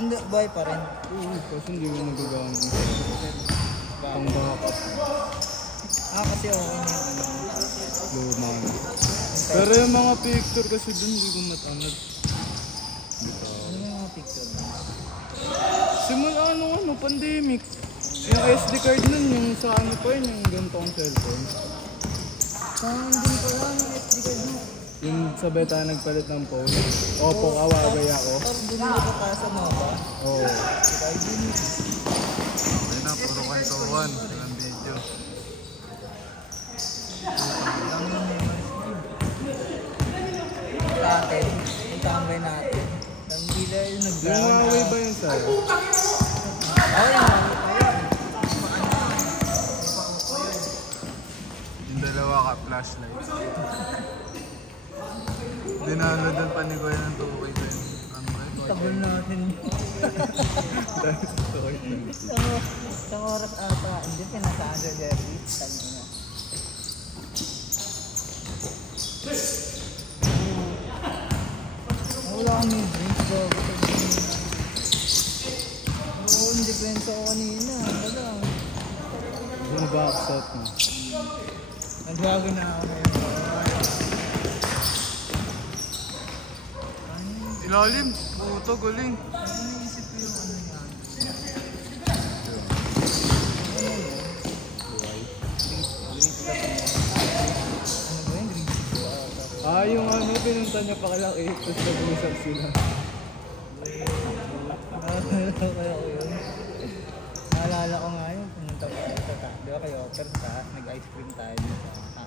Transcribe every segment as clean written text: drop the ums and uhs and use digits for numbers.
Hindi, buhay pa rin. Oo, kasi hindi mo nagagawa ng isa. Pang backup. Kasi okay na yung Luma na. Pero yung mga picture kasi dun hindi ko matanad. Ano yung mga picture mo? Simula pandemic. Yung SD card nun, yung sa ano pa yun, yung gantong cellphone. Saan din ko lang yung SD card mo? Yung sa beta nagpalit ng phone. Opo, kawagay ako. Pero doon yung kapasa mo ba? Oo. Ayun na, puro kantuan. Ang video. Natin, yung tambay natin. Hindi na yung nag-ground. Yung Huawei ba yun sa'yo? Yung dalawa ka flashlight. Dinaloadan pa ni Kuya ng 2K ko yun. Ano ba yun? Tagal natin. Isang oras ata. Hindi, pinasaan sa Jerry. Tanya na. Wala kami drinks ko. Oo, hindi kwento ko kanina. Wala. Yung backset mo. Nagbago na ako ngayon. Ilalim. Puto, galing. Naisip ko yung ano yan. Ano ba yun? Green Yung ano, pinunta niya pa kalaki. Tapos nag-usap sila. Kaya ko yun. Naalala ko nga yun. Pumunta ko tayo sa taas. Di ba kayo? Pero taas, nag-ice cream tayo.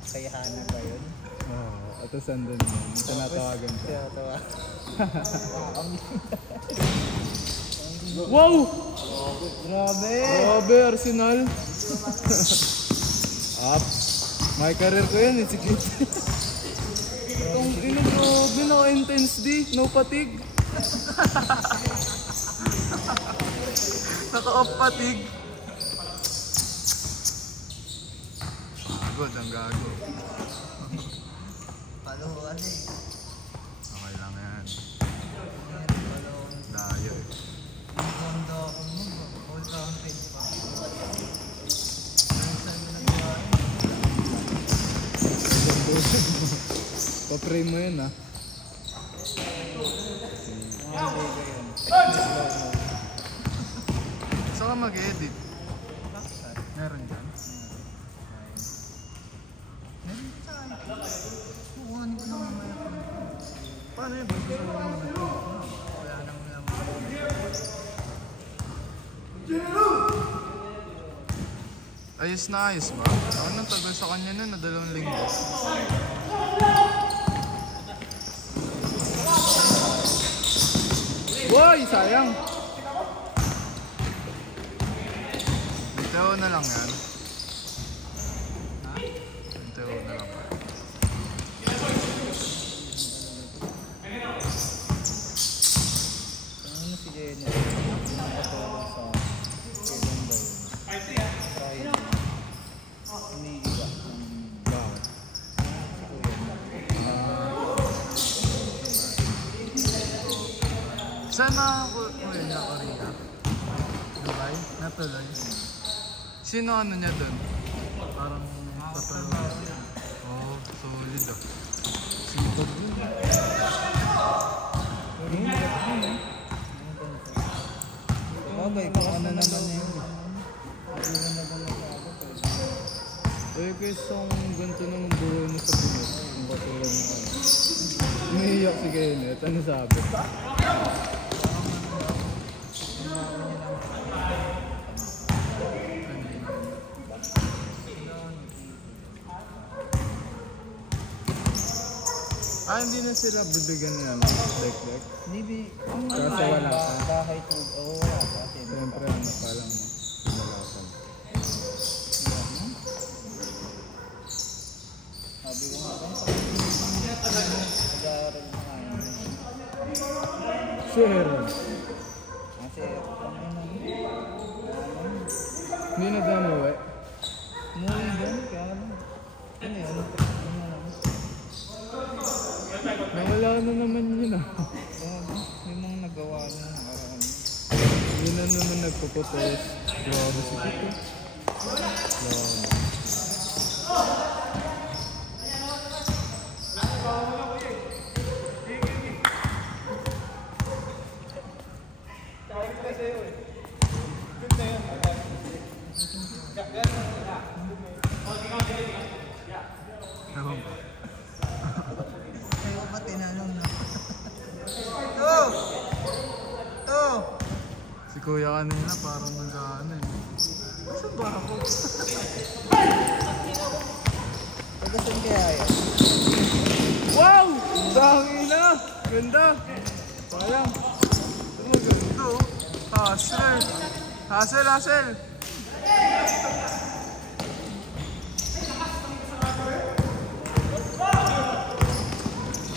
Kaya Hana ba yun? Oo. At tapos andun yun. Tinatawagan siya. Tawa. Wow! Grabe! Grabe, Arsenal. Up. May career ko yan, sige. Itong grabe, naka-intense di. No fatigue. Naka-off fatigue. Pagod, ang gago. Paluhan eh. Okay lang yan. Dayo eh. Ang ganda ako mo. All counted pa. Pa-frame mo yun, ha? Saan ka mag-edit? Meron dyan? Kukuhanin ko na mamaya. Paano yun? Basta sa mga Wala nang naman. ayos na ayos ba? Ako nang tagal sa kanya na 2 linggo. Boy! Sayang! Binteo na lang yan. Ha? Binteo na lang. Ano si Jenny? Pinapatulong sa kailan ba yun? Friday. Iniiba. Bakit? Saan nakakuha niya Korea? Dubai? Natuloy? Sino ano niya dun? Parang patuloy. Oo, solid ah. Sipag yun. Bagay, kung ano naman yun. Hindi na naman nagkakot eh. Eh, kaysa kung ganito naman buhay mo sa Pinas, yung katulad ng ano. Umiiyak si Kenneth, ano sabi? Hindi na sila bibigyan ng dek-dek. Hindi, Kasi wala ka. bahay to, wala pa. Siyempre, ano pa lang, sinalasan. Sabi ko nga, nag-aaral na nga yun. Sure. Kasi, Hindi na damo eh. umuwi doon, kaya ano yun? Nawala na naman yun ah. May mga nagawa niya nakaraan. nagpuputos. Grabe si Kito. Ayaw ko ba tinanong na? Si Kuya kanina parang nag-ano eh. Saan ba ako? Pagkasan kaya yan? Wow! Dangina! Ganda! Parang. Ano maganda oh? Hustle! Hustle! Hustle!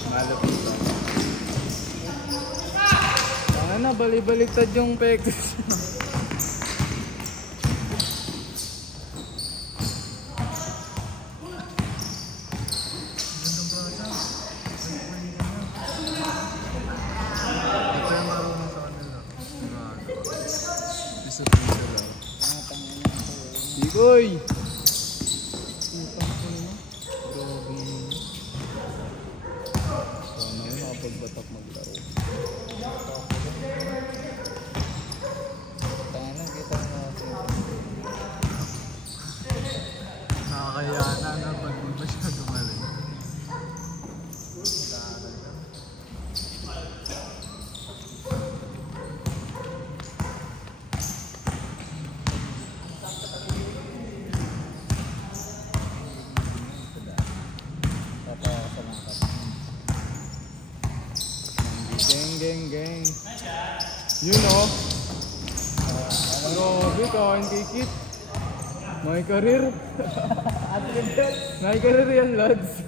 Malapit ba? Ano, bali-baliktad yung pektos. Ito yung marunong sa kanila. Discipline sila. Ikoy! Sana yun nakapagbatak maglaro. Nakakaya na pag di ba siya gumaling. Geng. You know. Grabe, kain kay Kit. My career. My career yan, lads.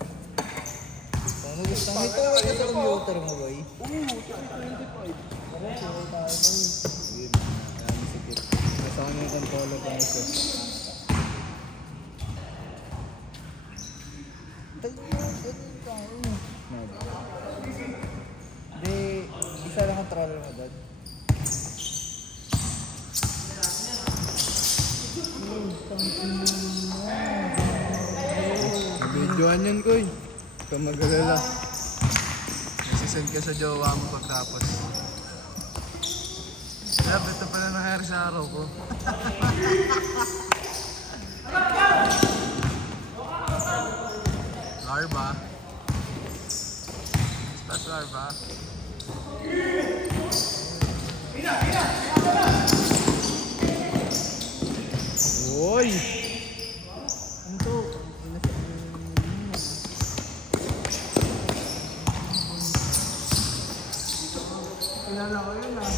Ano gusto mo ito? Ito sa computer mo, boy? Kasama yung controller ko nito. Hindi, isa lang ang controller mo, dad. Nabidyoan yan, Koy. Huwag kang mag-alala. Nasisend ka sa jowa mo pagtapos. Lab, ito pala nangyari sa araw ko. Larva. That's larva. Uy! Ano to? Kilala ko yun ah.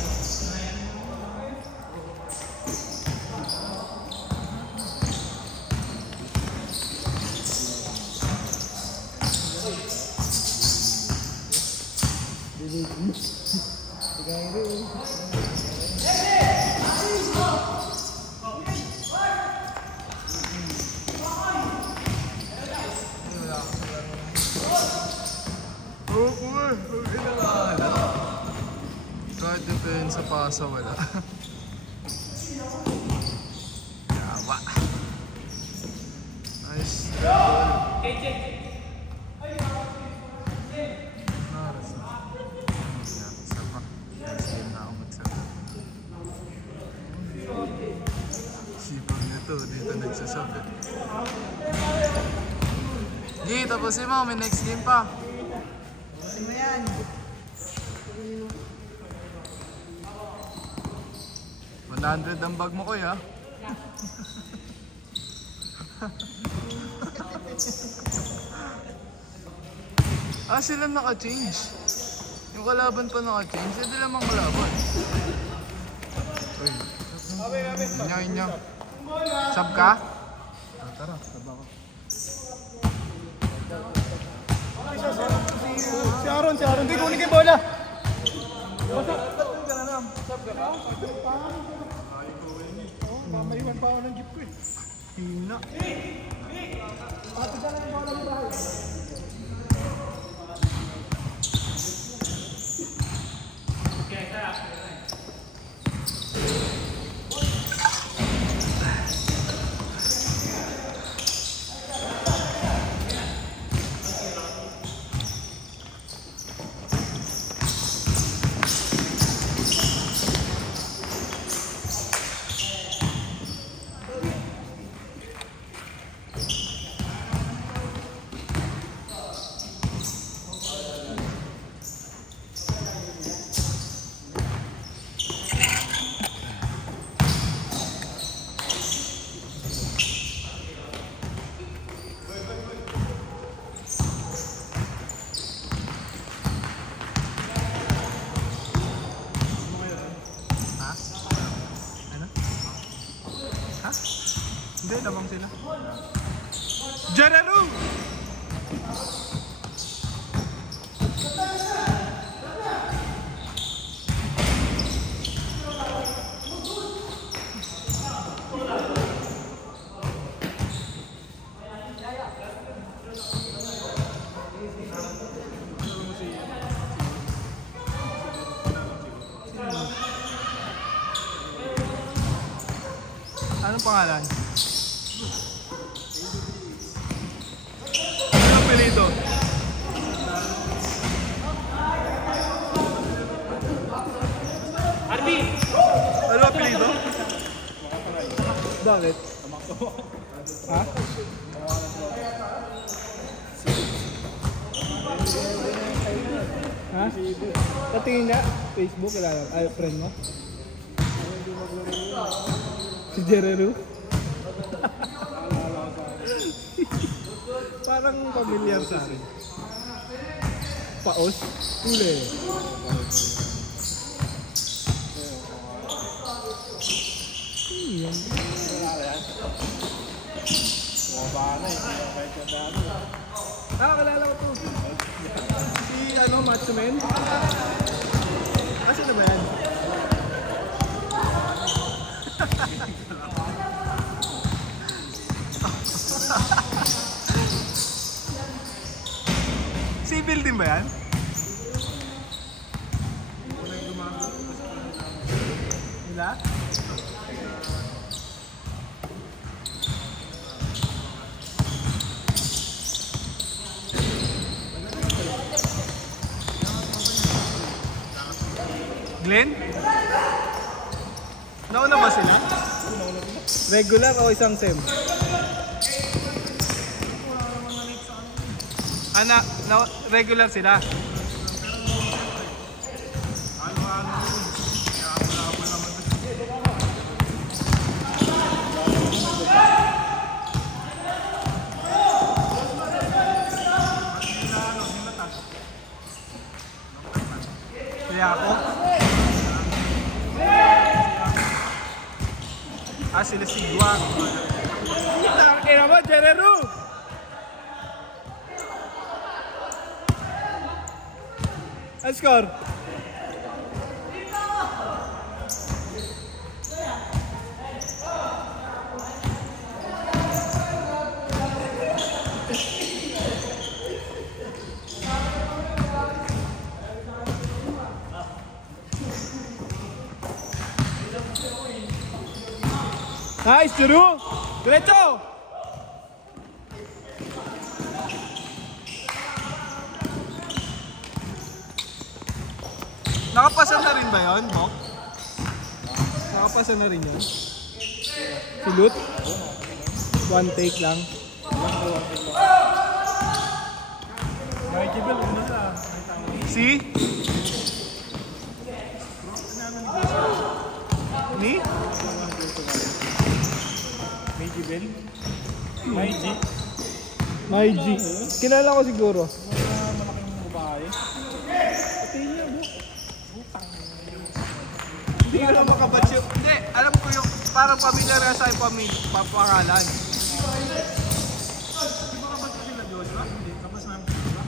Kahit depende sa pasa, wala. Yawa. Nice. Naras na. Isa pa. Next game na ako magsabi. Sipag nito, dito nagsasabi. Gi, tapusin mo, may next game pa. Tapusin mo yan. 100 ang bag mo, Kuya. Sila naka-change. Yung kalaban pa naka-change, hindi lamang kalaban. Uy. Inyo. Sab ka? Tara, taba ko. Si Aaron, di kunin kayo bola. Maiwan pa ako ng jeep ko eh. Hina. Ate ka lang yung bola mo bahay. Ha? Hindi, lamang sila. Jeralu! Anong pangalan? Anong apelido? Arby! Anong apelido? Bakit? Ha? Ha? Patingin nga, Facebook, ay friend mo? Si Jeralu? Parang familiar sa akin. Paos? Ule. Yan. Kalala ko to. Si Macho Man? Sino ba yan? Civil din ba yan? Nila? Glenn? Nauna ba sila? Regular o isang sem? Regular sila? Kaya ako? Sila si Guang. Kaya naman, Jeralu! Ang score? Nice, Juru! Diretso! Nakapasa na rin ba yun, Hawk? Nakapasa na rin yun? Silut? One take lang. Si? Ni? May G. Kilala ko siguro. Malaking babae. Pati niya, Hindi ko na makabatch yung... Hindi, alam ko yung parang pamilyar na sa aking pangalan. Di ba kabat ko sila Joshua? Hindi, kapas namin sila.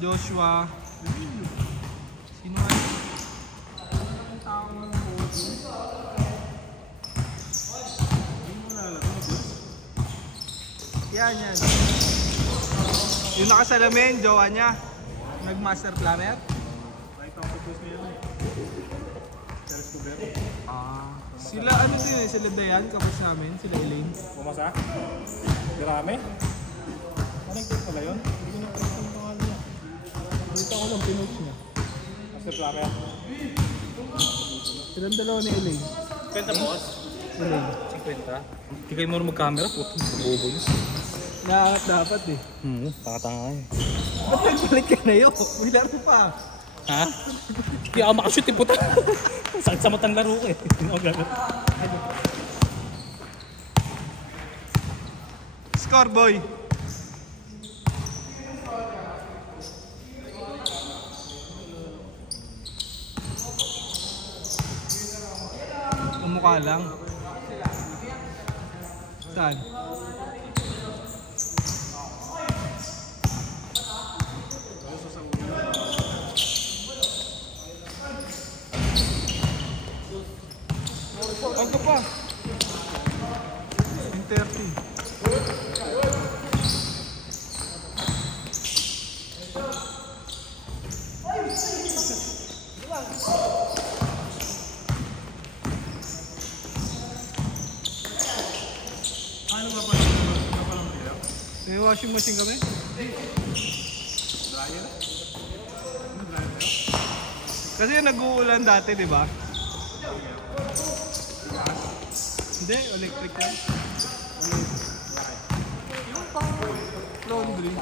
Joshua. Sino nga? Ang tao ng Bobo. Hindi mo nalala ko. Yan. Yung nakasalamin, jowa niya. Nag-master plumber. Nakita ko sa post niya yun eh. Charles Cuber. Sila ano din eh, sila Dayan, kapos namin, sila Elaine. Bumasa? Grame? Anong post pala yun? Hindi ko na-post ang pangalan niya. Dito ko lang pinost niya. Master Plumber. Silang dalawa ni Elaine. 50 boss? Elaine. 50? Hindi kayo marunong mag-camera po. Bobo yun. Nakakat dapat eh. Tanga-tanga eh. Ba't nagpalit ka na yun? May laro pa. Ha? Hindi ako makashoot eh puta. Sakit sa matang laro ko eh. Score boy. Mukha lang. Saan? Ang ka pa. 30. May washing machine kami? Dryer? Kasi nag-uulan dati, di ba? Hindi, electric lang. Yung pang laundry.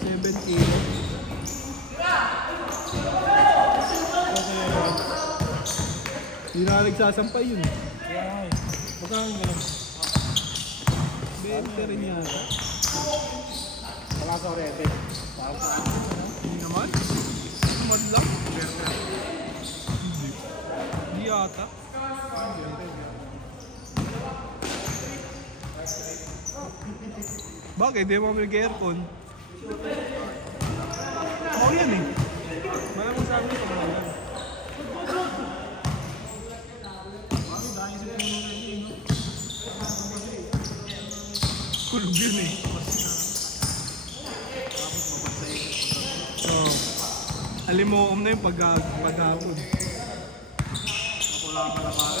7 kilo. Hindi na nagsasampay yun. Magkano ba lang? 20 rin yata. Wala sa orete. Hindi naman. Naman lang. Hindi. Hindi yata. Bakit? Hindi mo mag-aircon. Oo yan eh. Malamang sabi nito mga yan. Kulog yun eh. Oh. Alimoom na yung paghapon. Wala pa na para.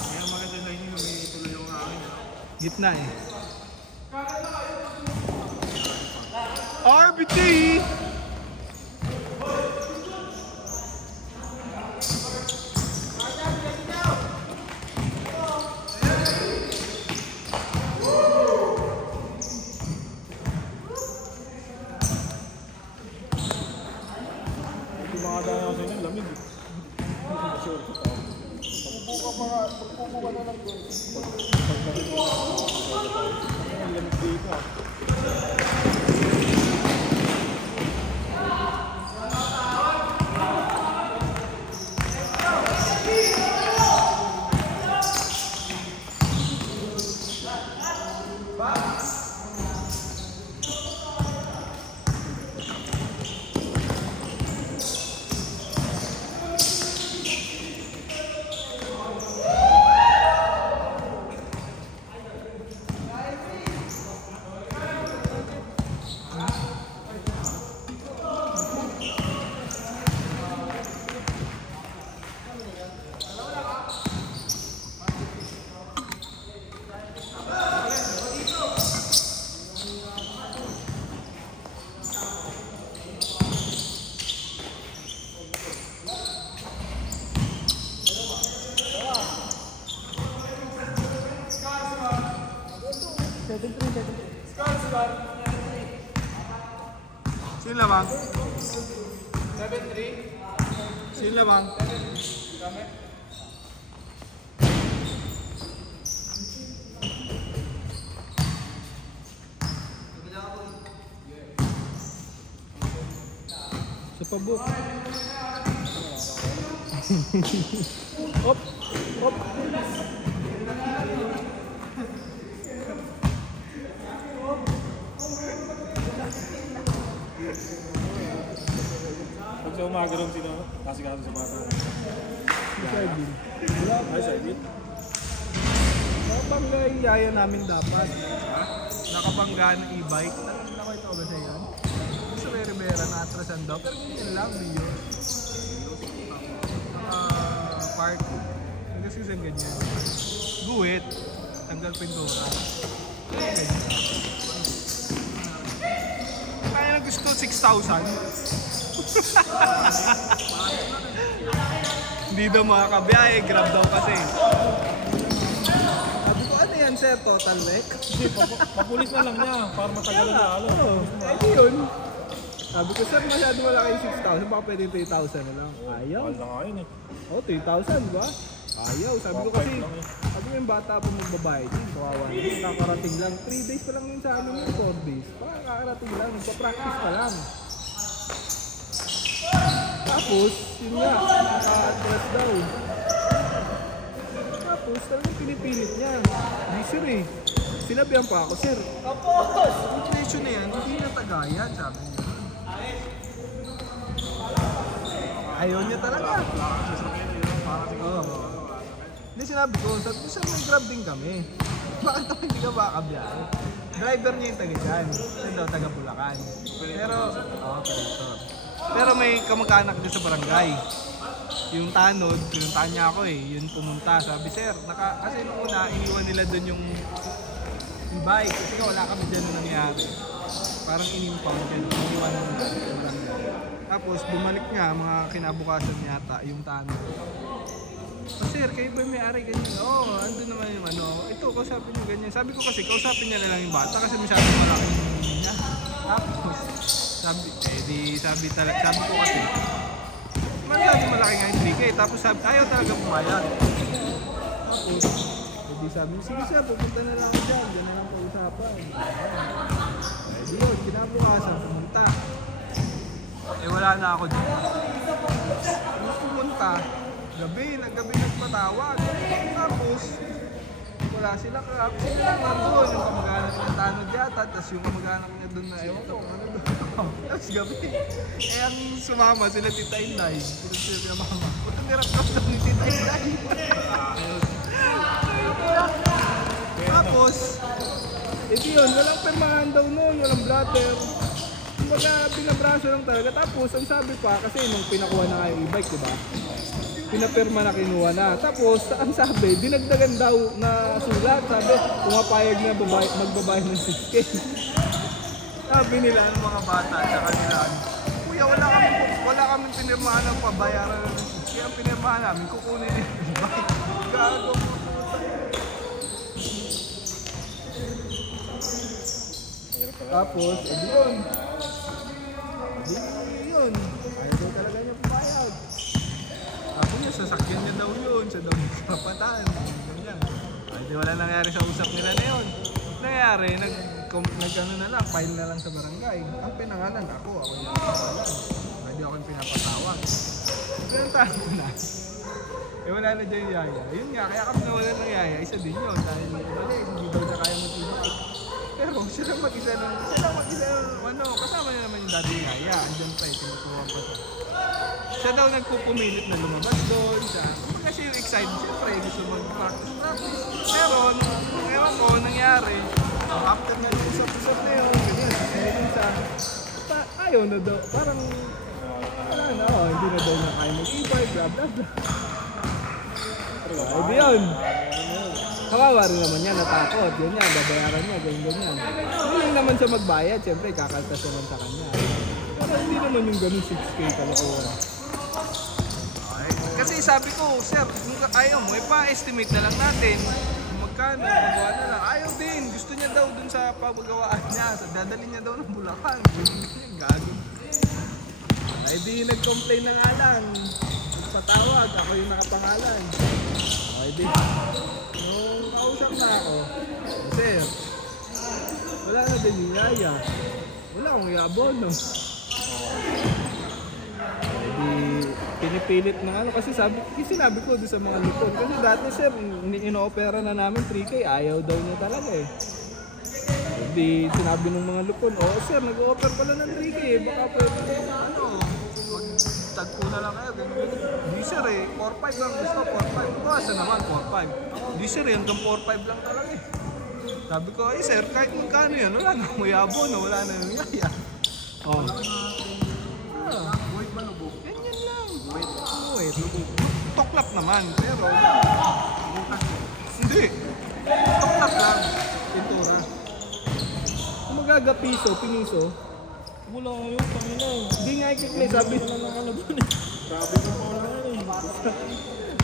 Kaya maganda sa inyo, may tuloy yung hangin. Gitna eh. RBT! Tumakada na ako sa inyo, lamig. Pagpupo ka na lang doon. Paglamig mo. Ang lamig dito. Sino lamang? 7-3. Sino lamang? Kami. Sa pabuk. Op! Op! Pag sa umaga lang sila, kasi sa bata. Sardin. Ay, sardin. Nakabangga yung yaya namin dapat. Nakabangga ng e-bike. Nakita ko ba siya yan? Sa Rivera na atrasan daw. Pero ganyan lang, Rio. Party. Kasi ganyan. Guhit. Tanggal pintura. Kaya na gusto 6,000. Hindi daw makakabiyahe. Grab daw kasi. Sabi ko, ano yan sir? Total wreck? Papulis na lang niya, para matagal na lalo. Oo. Eh yun. Sabi ko, sir, masyado malaki yung 6,000. Baka pwede 3,000 na lang. Ayaw. Mahal na nga yun eh. Oo, 3,000 ba? Ayaw. Sabi ko kasi, sabi ko yung bata pa magbabayad yun. Kawawa na. Nakakarating lang. 3 days pa lang yun sa amin yung 4 days. Nakakarating lang. Nagpa-practice pa lang. Tapos, yun nga. Nakaka-atras daw. Tapos, talagang pinipilit niya. Hindi sir eh. Sinabihan pa ako, sir. Yung presyo na yan, hindi na tagayan, sabi niya. Ayaw niya talaga. Oo. Hindi sinabi ko, sabi ko, sir, nag-grab din kami. Bakit ako hindi ka makakabiyahe? Driver niya yung taga dyan. Siya daw taga Bulacan. Pero, pero may kamag-anak din sa barangay. Yung tanod, pinuntahan niya ako eh. Yun pumunta. Sabi, sir, kasi nung una, iniwan nila dun yung bike. Kasi wala kami dyan nung nangyari. Parang in-impound dyan. Iniwan nung barangay. Tapos, bumalik nga, mga kinabukasan yata, yung tanod. Oh, sir, kayo ba may-ari ganyan? Oo, andun naman yung ano. Ito, kausapin niyo ganyan. Sabi ko kasi, kausapin niya na lang yung bata kasi masyadong malaki yung niya. Tapos, sabi ko kasi, masyadong malaki nga yung 3K. Tapos sabi, ayaw talaga pumayag. Tapos, sabi niya, sige sir, pupunta na lang ako dyan. Diyan na lang pausapan. Di yun, kinabukasan, pumunta. Wala na ako dyan. Tapos pumunta, gabi nagpatawag. Tapos, wala sila ka. Sila lang nandun, yung kamag-anak niya tanod yata, tapos yung kamag-anak niya doon na ewan ko, ano doon. Tapos gabi, ang sumama sila Tita Inday. Sila niya mama, puto nirap ka doon ni Tita Inday. Tapos, yun, walang permahan daw noon, walang blatter. Kumbaga, pinabraso lang talaga. Tapos, ang sabi pa, kasi nung pinakuha na nga yung e-bike, diba? Pinapirma na kinuha na. Tapos, ang sabi, dinagdagan daw na sulat. Sabi, pumapayag na magbabayad ng 6K. Sabi nila ng mga bata sa kanila, kuya, wala kami pinirmahan ng pabayaran ng 6K. Ang pinirmahan namin, kukunin yung e-bike. Gago. Tapos, yun. Ayaw daw talaga niya pumayag. Tapos niya, sasakyan niya daw yun. Siya daw magkapatan. Hindi wala nangyari sa usap nila na yun. Nangyari, nag-ano na lang, file na lang sa barangay. Ang pinangalan, ako yung pinangalan. Hindi ako yung pinapatawag. Pinantahan ko na. Wala na dyan yung yaya. Yun nga, kaya kami nawalan ng yaya, isa din yun. Dahil hindi daw na kaya mag-ibig. Pero sila mag-isa ano, kasama niya naman yung dati yung yaya. Andyan pa tinuturuan pa siya. Siya daw nagpupumilit na lumabas doon. Kasi yung excited, siyempre gusto mag-practice. Pero, ewan ko, nangyari. After na yung usap-usap na yun, ganyan siya. Ayaw na daw, parang, wala na, hindi na daw na kaya mag-e-bike, blah blah blah. Ay, di yun. Kawawa rin naman niya, natakot. Yun yan, babayaran niya, ganyan. Hindi lang naman siya magbayad, siyempre kakaltas naman sa kanya. Pero hindi naman yung ganun 6K kalokohan. Kasi sabi ko, sir, kung ayaw mo, pa-estimate na lang natin. Kung magkano, magawa na lang. Ayaw din, gusto niya daw dun sa pagawaan niya. Dadalhin niya daw ng Bulacan. Gago. Ay di, nag-complain na nga lang. Patawag, ako yung nakapangalan. Okay di. Nung kausap na ako, sir, wala na din yung yaya. Wala akong iabon, no? Di, pinipilit na ano, kasi sinabi ko doon sa mga lupon. Kasi dati, sir, ino-opera na namin 3K, ayaw daw niya talaga eh. Di, sinabi ng mga lupon, sir, nag-o-offer pala ng 3K, baka pwede ano, tagpo na lang kayo, ganyan. Di sir 4-5 lang gusto, 4-5. Basta naman, 4-5. Di sir hanggang 4-5 lang talaga eh. Sabi ko, sir, kahit magkano yan, wala na akong yabon, wala na yung yaya. Wait ba lubog? Ganyan lang. Wait, lubog. Toklap naman, pero hindi. Toklap lang. Pintura. Kung magagapiso, piniso, wala ko yun, Panginoon. hindi nga ikikli, sabi Wala na kalabon eh. Grabe ko pa wala eh.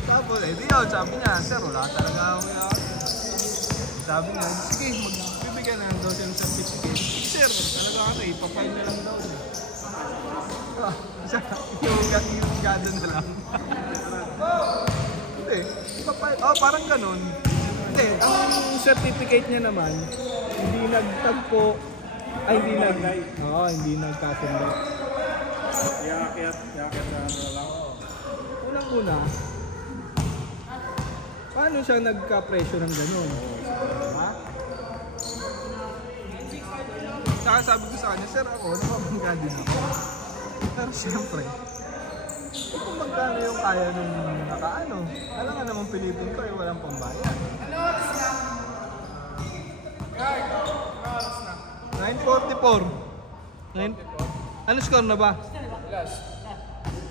Tapos, di yun, sabi niya, sir, wala talaga ako yan. Sabi niya, sige, magbibigyan na lang daw siya ng certificate. Sir, talaga ano, ipapile na lang daw siya. Yung gado na lang. Hindi, ipapile, parang ganun. Hindi, ang certificate niya naman, hindi nagtagpo, hindi nagkasundo. Yakit na ano lang. Unang-una, paano siya nagka-presyo ng gano'n? Saka sabi ko sa kanya, sir ako, napabangga din ako. Pero siyempre, kung magkano yung kaya nung nakaano, alam nga namang Pilipin ko eh, walang pambayad. 9:44. Ano score na ba?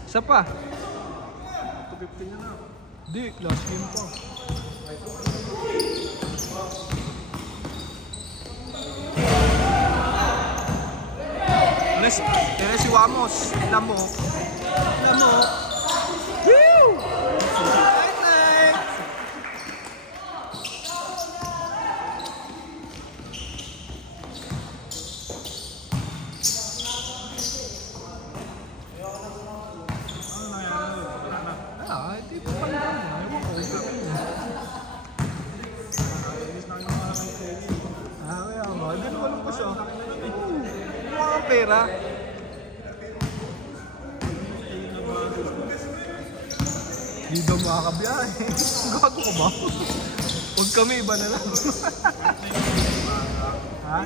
Isa pa? 250 na. Di, last game pa. Kaya si Wamos, alam mo. Woo! Night! Hindi pa pala na. Ewan ko. Kaya mo. Hindi naman lang ko siya. Mga pera. Hindi daw makakabiyahe. Gago ko ba? Huwag kami, iba na lang. Ha?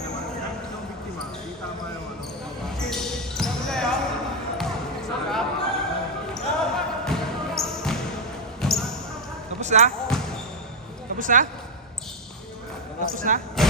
Tapos na? Tapos na? Tapos na?